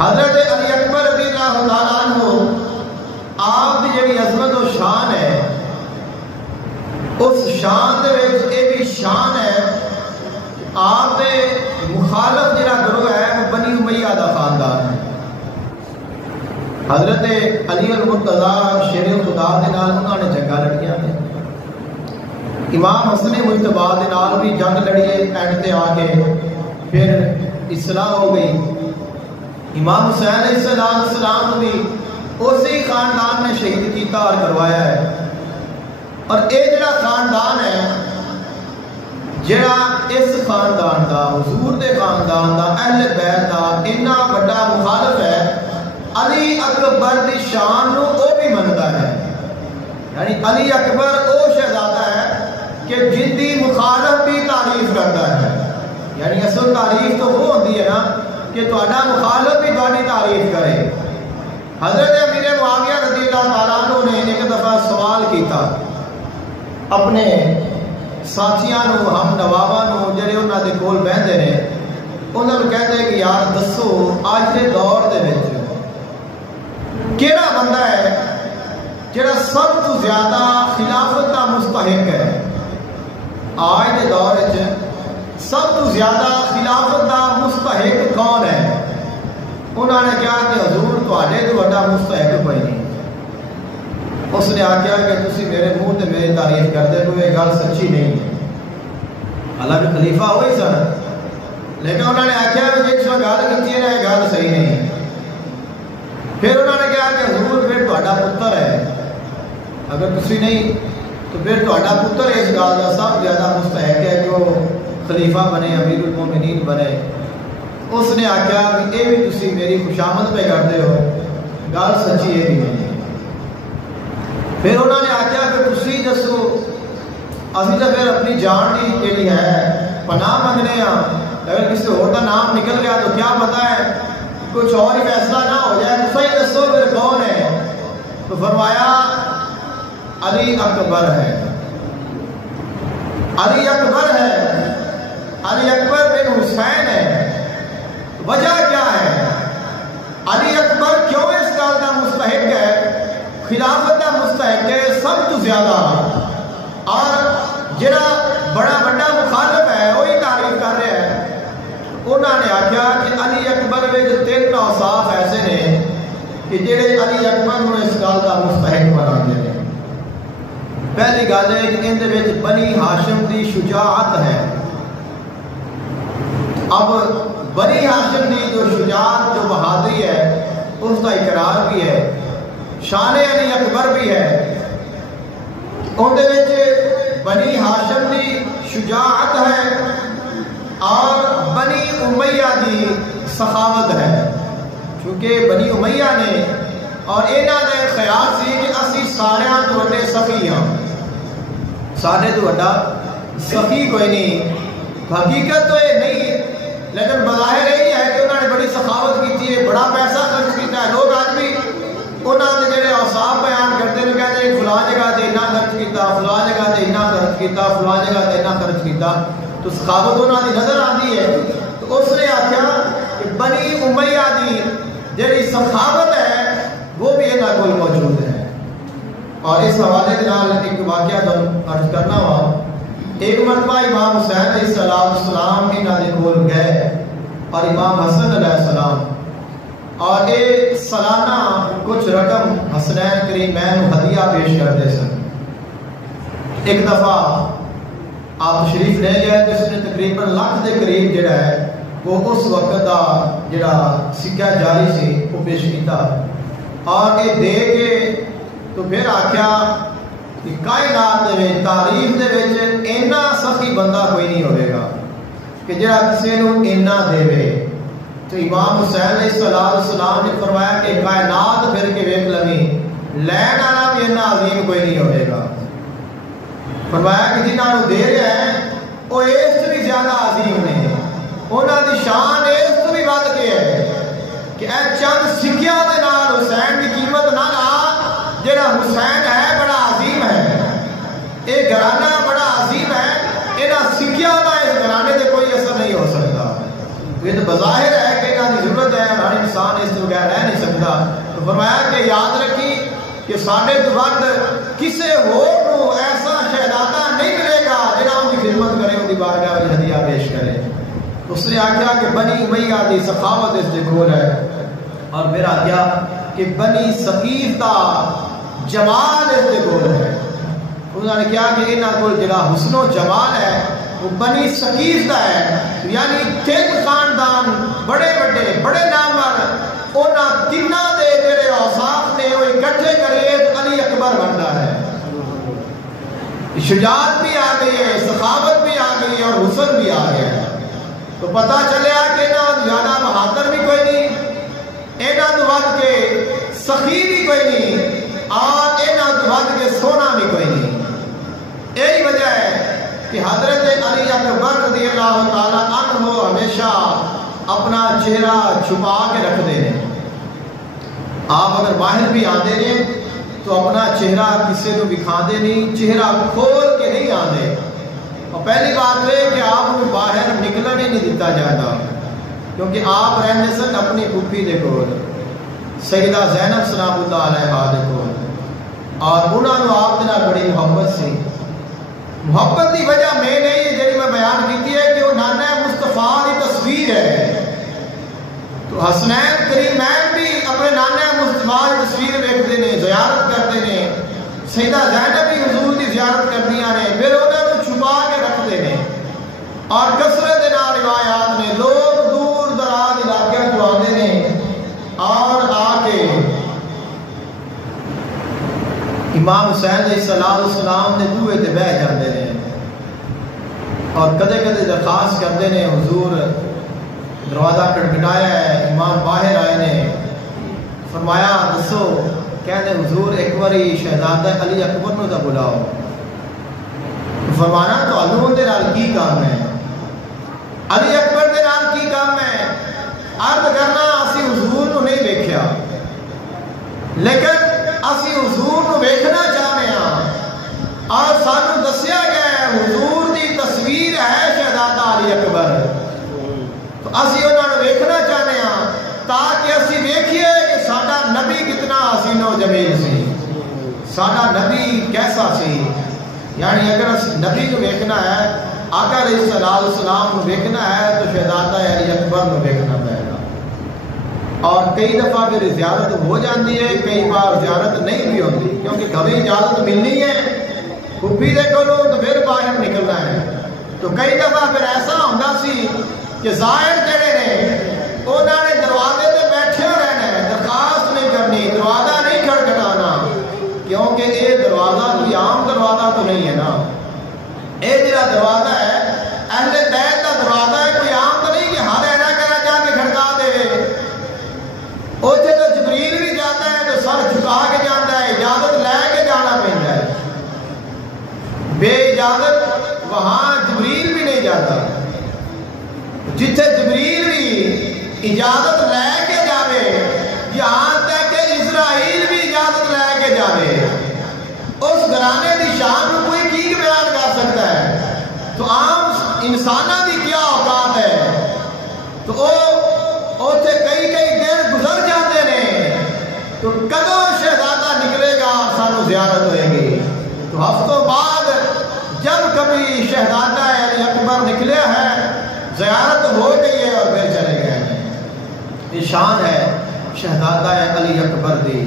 حضرت علی اکبر رضی اللہ تعالیٰ عنہ آپ کی جڑی عظمت و شان ہے، اس شان دے وچ یہ بھی شان ہے آپ دے مخالف جڑا گروہ ہے وہ بنی امیہ دا خاندان ہے۔ حضرت علی المرتضیٰ شیر خدا دے نال انہوں نے جنگاں لڑیاں نے، امام حسن مجتبی دے نال بھی جنگ لڑی ہے، اینڈ تے آ کے پھر اصلاح ہو گئی۔ امام حسین علیہ السلام بھی اسی خاندان نے شہید کیتا اور کروایا ہے۔ اور یہ جڑا خاندان ہے، جڑا اس خاندان دا، حضور دے خاندان دا، اہل بیت دا اتنا بڑا مخالف ہے، علی اکبر دی شان نو او بھی منتا ہے۔ یعنی علی اکبر او شہزادہ ہے کہ جن دی مخالف بھی تعریف کرتا ہے۔ یعنی اصل تعریف تو وہ ہوتی ہے نا کہ تہاڈا مخالف بھی تہاڈی تعریف کرے۔ حضرت امیر معاویہ رضی اللہ تعالیٰ عنہ نے ایک دفعہ سوال کیتا اپنے ساتھیاں نو، ہم نواباں نو جڑے انہاں دے کول بیٹھے نے، انہاں نو کہتے کہ یار دسو اج دے دور دے وچ کیڑا بندہ ہے جڑا سب تو زیادہ خلافت کا مستحق ہے؟ آج کے دور سب تو زیادہ خلافت کا مستحق کون ہے؟ انہوں نے کہا کہ حضور تواڈے تو بڑا مستحق کوئی نہیں۔ اس نے آخیا کہ تسی میرے منہ تے میری تعریف کرتے ہو، یہ گل سچی نہیں ہے۔ حالانکہ خلیفہ ہوئی سن، لیکن انہوں نے آخیا کہ جس گل کی ہے نا یہ گل صحیح نہیں ہے۔ پھر انہوں نے کہا کہ حضور پھر تہاڈا پتر ہے، اگر تسی نہیں تو پھر تہاڈا پتر اس گل کا سب زیادہ مستحق ہے کہ وہ خلیفہ بنے، امیر المومنین بنے۔ اس نے آخیا کہ یہ بھی تسی میری خوشامد پہ کرتے ہو، گل سچی یہ بھی نہیں۔ پھر انہوں نے آخیا کہ تسی دسو، اسی تو پھر اپنی جان کی جیڑی ہے پناہ منگنے ہاں، اگر کسی اور کا نام نکل گیا تو کیا پتا ہے کچھ اور ہی فیصلہ نہ ہو جائے، تو صحیح دسو پھر کون ہے؟ تو فرمایا علی اکبر ہے، علی اکبر ہے، علی اکبر بن حسین ہے۔ وجہ کیا ہے؟ علی اکبر کیوں اس گل کا مستحق ہے، خلافت کا مستحق ہے سب تو زیادہ، اور جڑا بڑا بڑا مخالف ہے وہی تعریف کر رہا ہے۔ انہوں نے آخیا کہ علی اکبر میں تین اوصاف ایسے نے کہ جڑے علی اکبر کو اس گل کا مستحق بناتے ہیں۔ پہلی گل ہے کہ اندر وچ بنی ہاشم دی شجاعت ہے۔ اب بنی ہاشم دی جو شجاعت، جو بہادری ہے، اس کا اقرار بھی ہے، شان علی اکبر بھی ہے۔ اندر وچ بنی ہاشم دی شجاعت ہے اور بنی امیہ دی سخاوت ہے، چونکہ بنی امیہ نے اور انہاں نے خیال سی کہ اسی سارے تو بڑے سخی ہاں، سارے تو بڑا سخی کوئی نہیں۔ حقیقت تو یہ نہیں، لیکن بظاہر یہی ہے کہ انہوں نے بڑی سخاوت کی ہے، بڑا پیسہ خرچ کیا ہے۔ لوگ آج بھی انہوں نے جڑے اوصاف بیان کرتے ہیں، کہتے ہیں فلاں جگہ سے اتنا خرچ کیتا، فلاں جگہ سے اتنا خرچ کیتا، فلاں جگہ سے اتنا خرچ کیتا، تو سخاوت انہوں کی نظر آتی ہے۔ تو اس نے آخیا کہ بنی امیہ دی جڑی سخاوت ہے وہ بھی انہاں کول موجود ہے۔ اور اس حوالے کے نال ایک واقعہ تو عرض کرنا ہوا، ایک مرتبہ امام حسین علیہ السلام انہاں دے کول گئے اور امام حسن علیہ السلام، اور یہ سالانہ کچھ رقم حسنین کریمین ہدیہ پیش کرتے سن۔ ایک دفعہ آپ تشریف لے گئے تو اس نے تقریباً لاکھ دے قریب جڑا ہے وہ اس وقت دا جڑا سکہ جاری سی وہ پیش کیتا، اور یہ دے کے تو پھر آخیا کہ کائنات دے تاریخ دے وچ اینا سخی بندہ کوئی نہیں ہوئے گا کہ جڑا کسی نو اینا دے وے۔ تو امام حسین علیہ السلام نے فرمایا کہ کائنات پھر کے ویکھ لگی، لین والا بھی اینا عظیم کوئی نہیں ہوئے گا۔ فرمایا کہ جنہاں نو دے رہے ہیں وہ اس سے بھی زیادہ عظیم نے، انہاں دی شان اس سے بھی ود کے ہے کہ اے چند سکیاں دے نال حسین کی قیمت نہ لا، جڑا حسین ہے بڑا عظیم ہے، یہ گھرانہ بڑا عظیم ہے، انہاں سکیاں دا اس گھرانے سے کوئی اثر نہیں ہو سکتا۔ یہ تو بظاہر ہے کہ انہاں دی ضرورت ہے، ہماری انسان اس بغیر رہ نہیں سکتا. تو فرمایا کہ یاد رکھی کہ ساڈے تو بعد کسے ہور کو ایسا شہزادہ نہیں ملے گا جہاں ان کی خدمت کرے, ان کی بارگاہ میں ہدیہ پیش کرے. اس نے آخیا کہ بنی امیہ دی سخاوت اس دے کول ہے, اور پھر آخیا کہ بنی ثقیف دا جمال اس دے کول ہے. انہوں نے کہا کہ انہاں کول جڑا حسن و جمال ہے وہ بنی ثقیف دا ہے, یعنی 3 خاندان بڑے بڑے بڑے نامور, انہاں تیناں دے جڑے اوصاف نے وہ اکٹھے کرے تو علی اکبر بنتا ہے. شجاعت بھی آ گئی ہے, سخاوت بھی آ گئی ہے, اور حسن بھی آ گیا ہے. تو پتہ چلیا کہ انہاں زیادہ بہادر بھی کوئی نہیں, انہاں تو ود کے سخی بھی کوئی نہیں, اور انہاں تو ود کے سونا بھی کوئی نہیں. یہی وجہ ہے کہ حضرت علی اکبر رضی اللہ تعالیٰ عنہ ہمیشہ اپنا چہرہ چھپا کے رکھتے ہیں. آپ اگر باہر بھی آتے ہیں تو اپنا چہرہ کسی کو دکھاتے نہیں, چہرہ کھول کے نہیں آتے. اور پہلی بات ہے کہ آپ کو باہر نکلنے نہیں دیتا جاتا, کیونکہ آپ رہتے سن اپنی پھوپھی دے کول, سیدہ زینب سلام اللہ علیہا دے کول, اور انہوں نے آپ کے نال بڑی محبت سی. محبت کی وجہ میں نہیں جی میں بیان کی ہے کہ وہ نانا مصطفیٰ کی تصویر ہے. تو حسنین کریمین بھی اپنے نانا مصطفیٰ کی تصویر دیکھتے ہیں, زیارت کرتے ہیں. سیدہ زینب بھی حضور کی زیارت کردیاں نے, پھر انہوں نے چھپا کے رکھتے ہیں. اور کثرت روایات نے لوگ دور دراز علاقے جو آتے ہیں اور آ کے امام حسین علیہ السلام نے بوئے تے بہ جاتے ہیں, اور کدے کدے درخواست کرتے ہیں حضور دروازہ کھٹکھٹایا ہے, امام باہر آئے نے. فرمایا دسو, کہتے حضور ایک باری شہزادہ علی اکبر نو تے بلاؤ. فرمانا تو علوم دے نال کی کام ہے, علی اکبر دے نال کی کام ہے. عرض کرنا اسی حضور نو نہیں ویکھیا, لیکن اسی حضور نو ویکھنا چاہتے ہیں, اور سانو دسیا گیا ہے حضور دی تصویر ہے شہزادہ علی اکبر. تو اسی انہوں نے ویکھنا چاہتے ہیں تاکہ اسی ویکھیے کہ ساڈا نبی کتنا حسین و جمیل سی, ساڈا نبی کیسا سی. یعنی اگر اس نبی کو ویکھنا ہے, آقا علیہ السلام کو ویکھنا ہے, تو شہزادہ علی اکبر کو ویکھنا پڑے گا. اور کئی دفعہ پھر زیارت ہو جاتی ہے, کئی بار زیارت نہیں بھی ہوتی, کیونکہ کبھی اجازت ملنی ہے پھوپھی دے کولوں تو پھر باہر نکلنا ہے. تو کئی دفعہ پھر ایسا ہوتا سی کہ ظاہر جڑے نے انہوں نے دروازے تے بیٹھے رہنا ہے, درخواست نہیں کرنی, دروازہ نہیں کھٹکھٹانا, کیونکہ یہ دروازہ کوئی عام دروازہ تو نہیں ہے نا. یہ جڑا دروازہ ہے اہل بیت کا دروازہ ہے, کوئی عام تو نہیں کہ ہر اینا کرا جا کے کھڑکا دے. اوتھے تو جبریل بھی جاتا ہے تو سر جھکا کے جاتا ہے, اجازت لے کے جانا پڑتا ہے. بے اجازت وہاں جبریل بھی نہیں جاتا. جتھے جبریل بھی اجازت لے کے جاوے, یہاں تک کہ اسرائیل بھی اجازت لے کے جاوے, اس گھرانے کی شان کو کوئی کی بیان کر سکتا ہے. تو عام انسانوں کی کیا اوقات ہے. تو وہ کئی دن گزر جاتے ہیں, تو کدوں شہزادہ نکلے گا سانو زیارت ہوئے گی. تو ہفتوں بعد جب کبھی شہزادہ علی اکبر نکلے ہے, زیارت ہو گئی ہے اور پھر چلے گئے ہیں. یہ شان ہے شہزادہ علی اکبر دی.